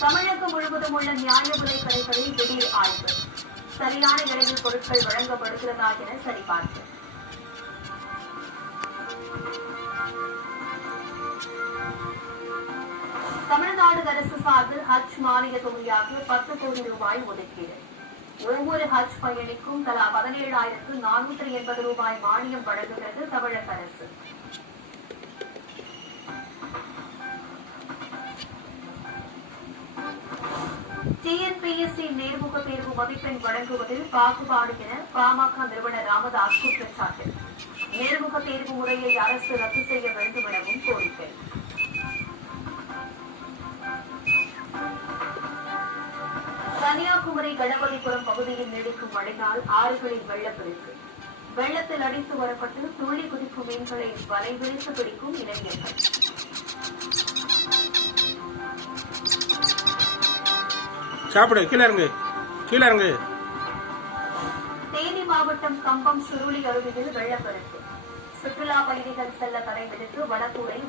தமிழகம் முழுவதும் உள்ள நியாய விலை கடைகளில் திடீர் ஆய்வு. சரியான விலையில் பொருட்கள் வழங்கப்படுகிறதா என சரிபார்ப்பு. தமிழ்நாடு அரசு சார்பில் ஹஜ் மானிய தொகையாக 10 கோடி ரூபாய் ஒதுக்கீடு. ஒவ்வொரு ஹஜ் பயணிக்கும் தலா 17,480 ரூபாய் மானியம் வழங்குகிறது தமிழக அரசு. டிஎன்பிஎஸ்சி நேர்முக தேர்வு மதிப்பெண் வழங்குவதில் பாகுபாடு என பாமக நிறுவனர் ராமதாஸ் குற்றச்சாட்டு. நேர்முக தேர்வு முறையை அரசு ரத்து செய்ய வேண்டும் எனவும் கோரிக்கை. கன்னியாகுமரி கணபதிபுரம் பகுதியில் நீடிக்கும் மழையால் ஆறுகளில் வெள்ளப்பெருக்கு. வெள்ளத்தில் அடித்து வரப்பட்டு துள்ளி குதிக்கும் மீன்களை வலை விரித்து பிடிக்கும் இளைஞர்கள். சாப்பிடு, கீழே இறங்கு. தேனி மாவட்டம் கம்பம் சுருளி அருவியில் வெள்ளப்பெருக்கு. சுற்றுலா பயணிகள் செல்ல தடை விதித்து வனத்துறை